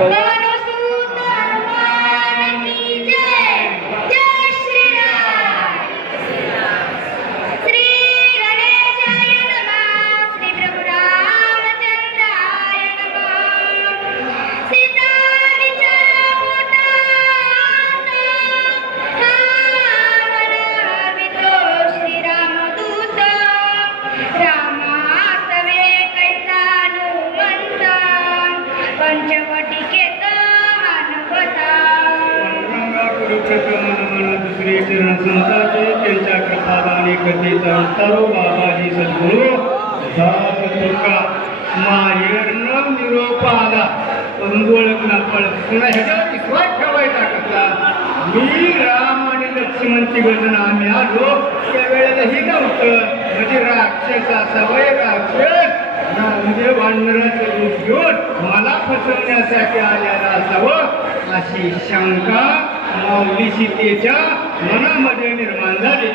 मनुसूत हनुमान की जय. जय श्रीराम. श्री गणेशाय नमः. श्री प्रभु रामचंद्राय नमः. सीताजीच्या पोटात मनवितो श्रीरामदूत. रामासवे कैसा हनुमंत. पंचवटिकेत हनुमता. दुसरे चरण संताचे त्यांच्या कृपादाने कथेचा अवतारो बाबाजी सद्गुरू दास तुका माहेरनं निरोप आला. ओळख ना पळत पुन्हा ह्याच्यावर विश्वास ठेवायचा कसा. मी राम आणि लक्ष्मणची गणना आम्ही आलो त्यावेळेला ही नव्हतं. म्हणजे राक्षसाचा वय राक्षस म्हणजे वानराचं रूप घेऊन मला फसवण्यासाठी आलेला असावं अशी शंका माऊली सीतेच्या मनामध्ये निर्माण झाली.